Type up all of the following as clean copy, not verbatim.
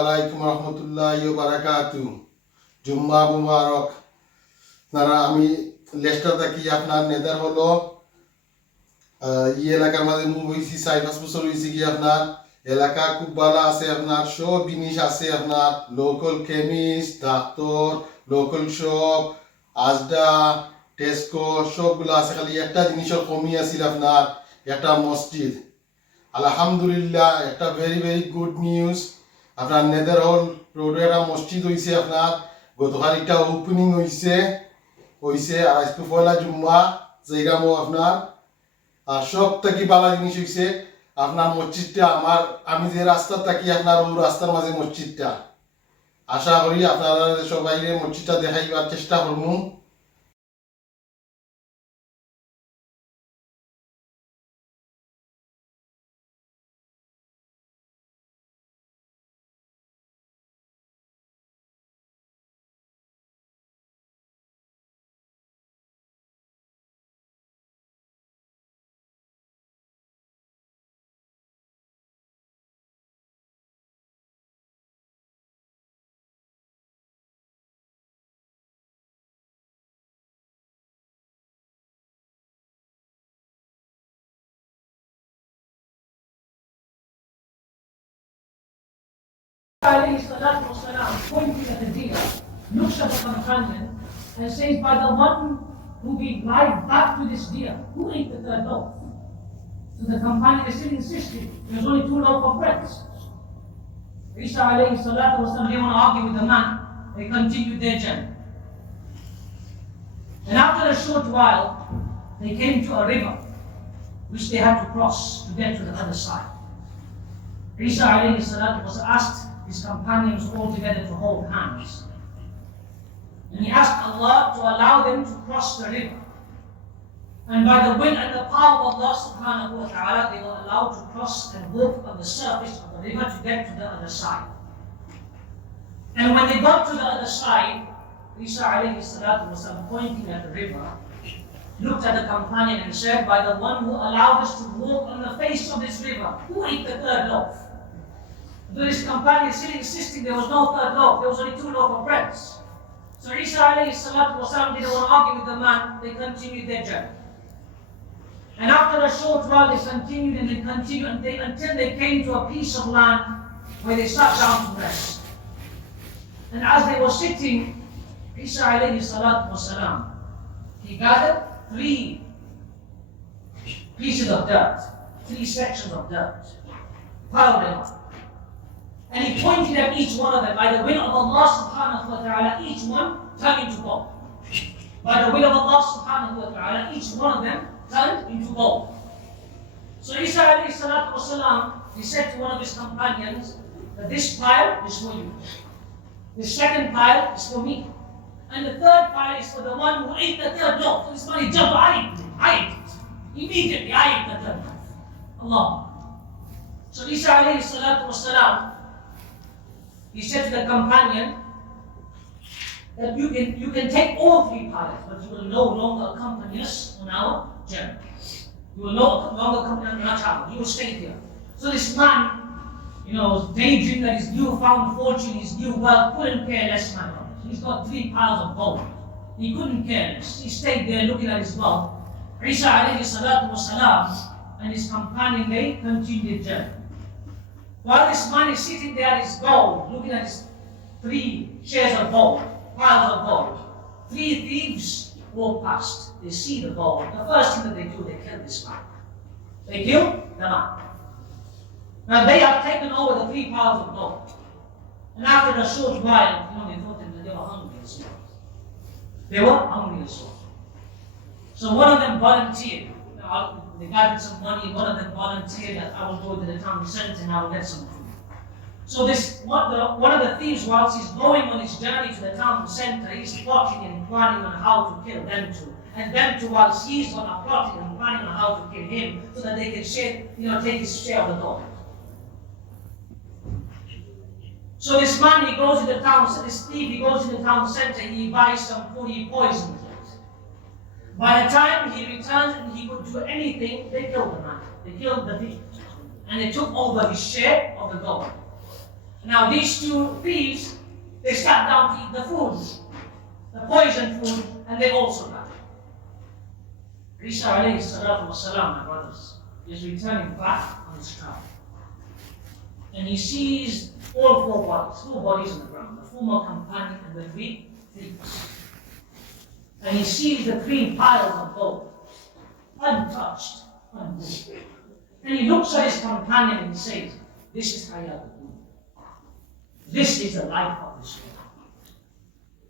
আলাইকুম রহমতুল্লাহি ওয়া বারাকাতু। জুম্মা মুবারক। আপনারা আমি লেস্টার থাকি আপনার নেদার হলো এলাকার মাঝে মুভ হয়েছি 4-5 বছর হয়েছে কি আপনার এলাকা খুব ভালো আছে। আপনার সব জিনিস আছে, আপনার local chemist, doctor, local shop, Asda, Tesco সবগুলো আছে। খালি একটা জিনিসের কমি আছিল আপনার একটা মসজিদ। আলহামদুলিল্লাহ, একটা ভেরি ভেরি গুড নিউজ। আপনার নেদারহল রোডে একটা মসজিদ হয়েছে আপনার গতকাল একটা ওপেনিং হয়েছে আর আজকে পয়লা জুম্মা যেইরামও আপনার আর সব থেকে ভালো জিনিস হয়েছে আপনার মসজিদটা। আমি যে রাস্তা থাকি আপনার ও রাস্তার মাঝে মসজিদটা। আশা করি আপনারা সবাই মসজিদটা দেখাইবার চেষ্টা করবো। عليه الصلاة والسلام pointing at the deer, looks at the companion and says, by the one who be live back to this deer, who ate the third loaf? So the companion is still insisting, there's only 2 loaves of bread. Isa alayhi salatu wasalam, they want to argue with the man, they continued their journey. And after a short while, they came to a river, which they had to cross to get to the other side. Isa alayhi salatu was asked his companions all together to hold hands. And he asked Allah to allow them to cross the river. And by the will and the power of Allah subhanahu wa ta'ala, they were allowed to cross and walk on the surface of the river to get to the other side. And when they got to the other side, Isa alayhi salatu was pointing at the river, looked at the companion and said, by the one who allowed us to walk on the face of this river, who ate the third loaf? But his companion still insisting there was no third loaf, there was only 2 loaves of bread. So Isa alayhi salatu wasalam didn't want to argue with the man, they continued their journey. And after a short while they continued and they continued until they came to a piece of land where they sat down to rest. And as they were sitting, Isa alayhi salatu wasalam, he gathered 3 pieces of dirt, 3 sections of dirt, piled them up. And he pointed at each one of them. By the will of Allah subhanahu wa ta'ala, each one turned into gold. By the will of Allah subhanahu wa ta'ala, each one of them turned into gold. So Isa alayhi salatu wasalam, he said to one of his companions that this pile is for you. The second pile is for me. And the third pile is for the one who ate the third loaf. So this man, he jumped, I ate it. Immediately, I ate the third loaf. Allah. So Isa alayhi salatu wasalam, he said to the companion that you can take all 3 piles, but you will no longer accompany us on our journey. You will no longer accompany us on our travel. You will stay here. So this man, daydreaming that his newfound fortune, his new wealth, couldn't care less, my brothers. He's got 3 piles of gold. He couldn't care less. He stayed there looking at his wealth. Isa alayhi salatu wasalam and his companion, they continued their journey. While this man is sitting there at his gold, looking at his 3 shares of gold, piles of gold, 3 thieves walk past. They see the gold. The first thing that they do, they kill this man. They kill the man. Now they have taken over the 3 piles of gold. And after a short while, they thought that they were hungry as well. They were hungry as well. So one of them volunteered. They gathered some money. One of them volunteered that I will go to the town center and I will get some food. So one of the thieves, whilst he's going on his journey to the town center, he's plotting and planning on how to kill them two. And them two, whilst he's plotting and planning on how to kill him, so that they can share, take his share of the gold. So this man, he goes to the town. So this thief, he goes to the town center. He buys some food. He poisons it. By the time he returns and he could do anything, they killed the man. They killed the thief. And they took over his share of the gold. Now these two thieves, they sat down to eat the food, the poisoned food, and they also died. Isa alayhi salatu wasalam, my brothers, is returning back on his travel. And he sees all four bodies on the ground, the former companion and the three thieves. And he sees the three piles of gold, untouched, unmoved. And he looks at his companion and he says, this is Hayat. This is the life of this world.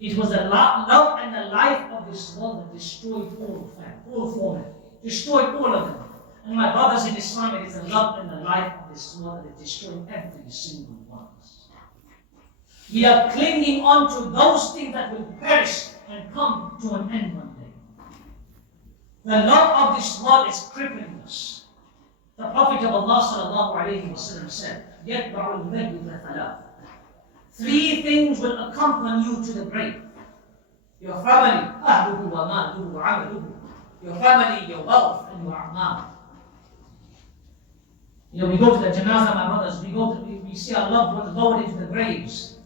It was the love and the life of this world that destroyed all four men, destroyed all of them. And my brothers in Islam, it is the love and the life of this world that destroyed every single one of us. We are clinging on to those things that will perish and come to an end one day. The love of this world is crippling us. The Prophet of Allah sallallahu alayhi wa sallam said, يَتْبَعُ الْمَيِّتَ ثَلَاثٍ. Three things will accompany you to the grave. Your family, أهله وماله وعمله. Your family, your wealth, and your a'mal. We go to the janazah, my brothers. We see our loved ones lowered into the graves.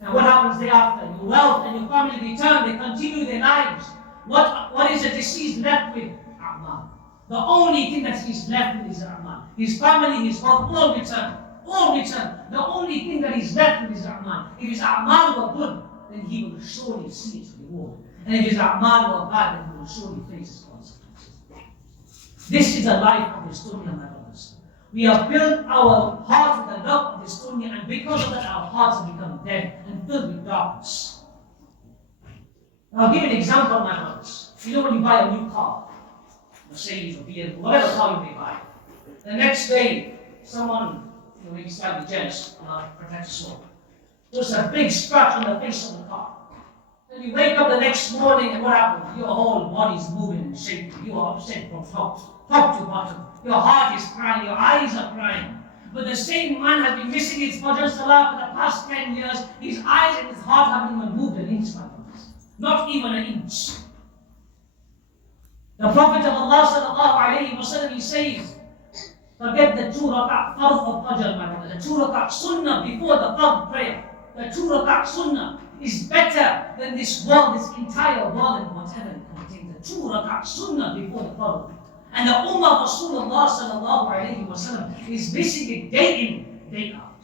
And what happens thereafter? Your wealth and your family return. They continue their lives. What is the deceased left with? A'mal. The only thing that he's left with is a'mal. His family, his wealth, all return. All return. The only thing that is left with is a'mal. If his a'mal were good, then he will surely see its reward. And if his a'mal were bad, then he will surely face its consequences. This is the life of this dunya, my brothers. We have filled our hearts with the love of this dunya, and because of that, our hearts have become dead and filled with darkness. I'll give you an example, my brothers. When you buy a new car, Mercedes or BMW, whatever car you may buy, the next day, someone maybe slightly jealous, protect us all. There's a big scratch on the face of the car. Then you wake up the next morning and what happens? Your whole body's moving and shaking. You are upset from top to bottom. Your heart is crying, your eyes are crying. But the same man has been missing his Fajr Salah for the past 10 years. His eyes and his heart haven't even moved an inch, my brothers. Not even an inch. The Prophet of Allah sallallahu alayhi wa sallam, he says, forget the 2 rak'at fard of Fajr, my brother. The 2 rak'at sunnah before the fard prayer. The 2 rak'at sunnah is better than this world, this entire world and whatever it contains. The 2 rak'at sunnah before the fard. And the ummah of Rasulullah sallallahu alayhi wa sallam is missing it day in, day out.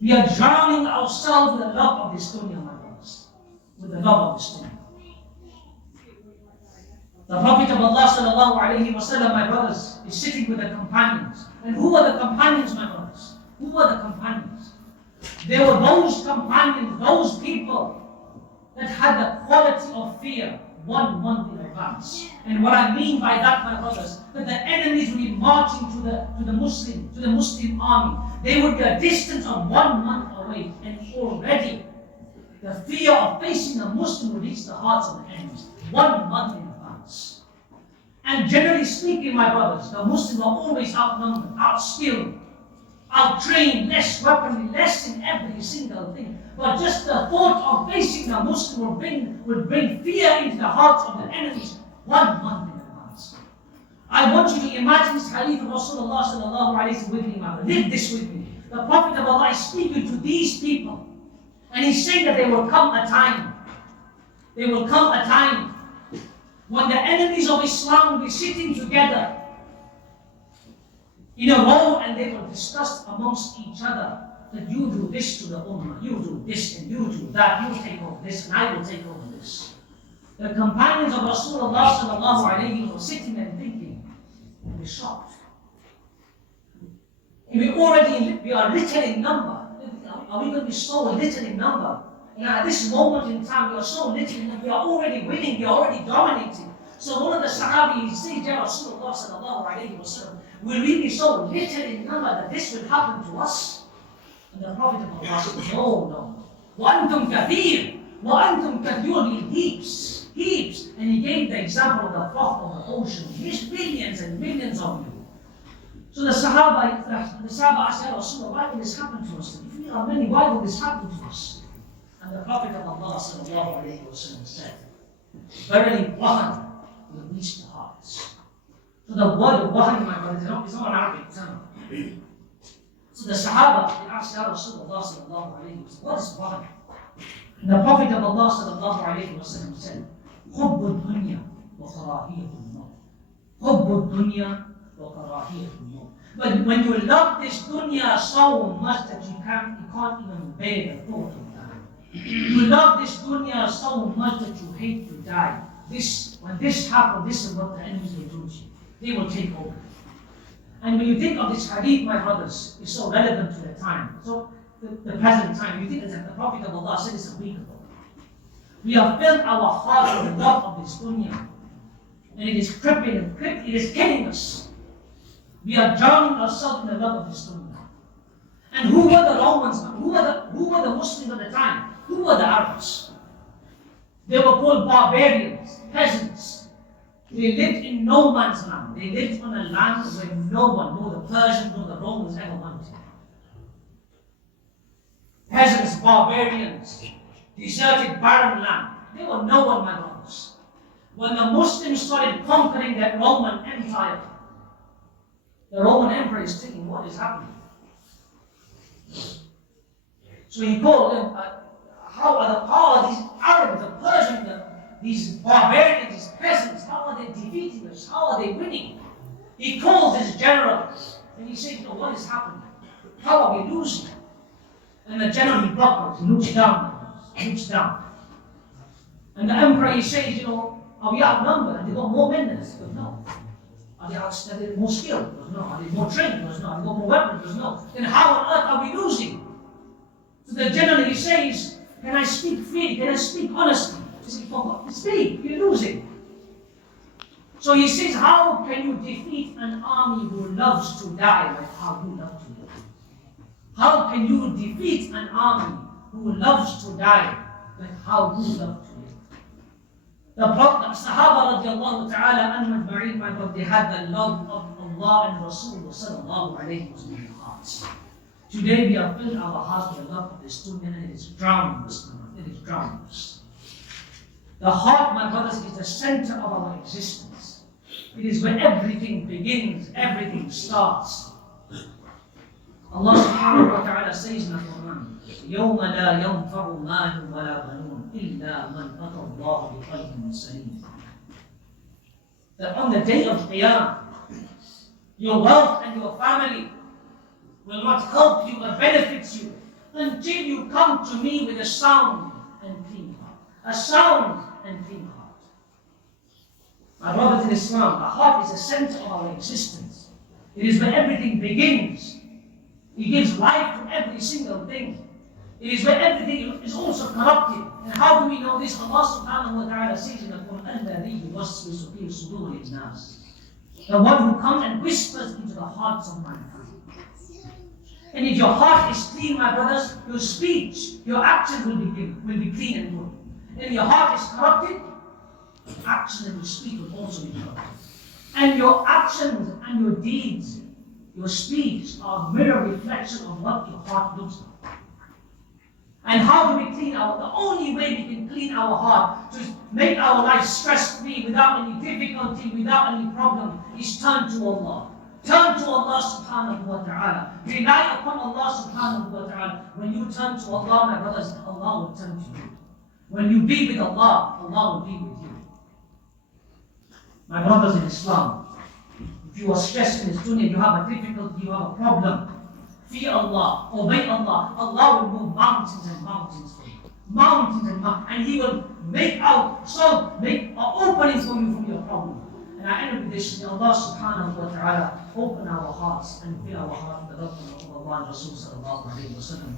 We are drowning ourselves with the love of this dunya, my brothers. With the love of this dunya. The Prophet of Allah sallallahu alayhi wa sallam, my brothers, is sitting with the companions. And who are the companions, my brothers? Who are the companions? There were those companions, those people that had the quality of fear 1 month in advance. And what I mean by that, my brothers, that the enemies would be marching to the Muslim army. They would be a distance of 1 month away, and already the fear of facing a Muslim would reach the hearts of the enemies 1 month in advance. And generally speaking, my brothers, the Muslims are always outnumbered, outskilled, outtrained, less weaponry, less in every single thing. But just the thought of facing a Muslim would bring fear into the hearts of the enemies 1 month in advance. I want you to imagine this hadith of Rasulullah sallallahu alayhi wa sallam with me, my brother. Live this with me. The Prophet of Allah is speaking to these people, and he's saying that there will come a time when the enemies of Islam will be sitting together in a row, and they will discuss amongst each other that you do this to the ummah, you do this and you do that, you take over this and I will take over this. The companions of Rasulullah sallallahu alayhi wa sallam were sitting and thinking, and we're shocked. We are little in number. Are we going to be so little in number? And at this moment in time, we are so little in number. We are already winning, we are already dominating. So one of the Sahabi said, Ya Rasulullah sallallahu alayhi wa sallam, will we be so little in number that this will happen to us? And the Prophet of Allah said, no. وَأَنْتُمْ كَثِيرٌ وَأَنْتُمْ كَثِيرٌ heaps. And he gave the example of the froth of the ocean. There's billions and millions of you. So the Sahaba asked, Ya Rasulullah, why will this happen to us? If we are many, why will this happen to us? And the Prophet of Allah sallallahu alayhi wa sallam said, verily, wahan will reach the hearts. So the word wahan, my brother, is not an Arabic term. So the Sahaba, they asked Ya Rasulullah sallallahu alayhi wa sallam, what is bother? And the Prophet of Allah sallallahu alayhi wa sallam said, حُبُّ الدُّنْيَا وَكَرَاهِيَةُ الْمَوْتِ حُبُّ الدُّنْيا وَكَرَاهِيَةُ الْمَوْتِ. But when you love this dunya so much that you can't even bear the thought of dying. You love this dunya so much that you hate to die. When this happens, this is what the enemies will do to you. They will take over. And when you think of this hadith, my brothers, it's so relevant to the time. So the present time, you think that the Prophet of Allah said this a week ago. We have filled our hearts with the love of this dunya. And it is crippling and it is killing us. We are drowning ourselves in the love of this dunya. And who were the Romans? Who were the Muslims at the time? Who were the Arabs? They were called barbarians, peasants. They lived in no man's land. They lived on a land where no one, nor the Persians, nor the Romans ever wanted. Peasants, barbarians, deserted, barren land. They were no one, my brothers. When the Muslims started conquering that Roman Empire, the Roman Emperor is thinking, what is happening? So he called them, how are these Arabs, the Persians, these barbarians, these peasants, how are they defeating us? How are they winning? He calls his generals and he says, what is happening? How are we losing? And the general, he buckles, he looks down. And the emperor, he says, are we outnumbered? And they got more men than us? He goes, no. Are they more skilled? He goes, no. Are they more trained? He goes, no. Are they got more weapons? He goes, no. Then how on earth are we losing? So the general, he says, can I speak freely? Can I speak honestly? He says, speak, you're losing. So he says, how can you defeat an army who loves to die like how you love to live? How can you defeat an army who loves to die like how you love to live? The Sahaba radiallahu ta'ala anhu ajma'in, my God, they had the love of Allah and Rasulullah sallallahu alayhi wa sallam in their hearts. Today we have filled our hearts with the love of this dunya and it is drowning us, it is drowning us. The heart, my brothers, is the center of our existence. It is where everything begins, everything starts. Allah subhanahu wa ta'ala says in the Quran, يَوْمَ لَا يَنْفَعُ مَالٌ وَلَا بَنُونَ إِلَّا مَنْ أَتَى اللَّهَ بِقَلْبٍ سَلِيمٍ. That on the day of Qiyamah, your wealth and your family will not help you or benefit you until you come to me with a sound and clean heart. A sound and clean heart. My brothers in Islam, the heart is the center of our existence. It is where everything begins. It gives life to every single thing. It is where everything is also corrupted. And how do we know this? Allah subhanahu wa ta'ala says in the Quran, الَّذِي يُوَسْوِسُ فِي صُدُورِ النَّاسِ. The one who comes and whispers into the hearts of mankind. And if your heart is clean, my brothers, your speech, your actions will be clean and good. And if your heart is corrupted, your actions and your speech will also be corrupted. And your actions and your deeds, your speech are a mirror reflection of what your heart looks like. And how do we clean the only way we can clean our heart, to make our life stress-free, without any difficulty, without any problem, is turn to Allah. Turn to Allah subhanahu wa ta'ala. Rely upon Allah subhanahu wa ta'ala. When you turn to Allah, my brothers, Allah will turn to you. When you be with Allah, Allah will be with you. My brothers in Islam, if you are stressed in this dunya, you have a difficulty, you have a problem, fear Allah, obey Allah. Allah will move mountains and mountains for you. Mountains and mountains. And He will make an opening for you from your problem. And I end with this, may Allah subhanahu wa ta'ala open our hearts and fill our hearts with the love of Allah and Rasul sallallahu alayhi wa sallam.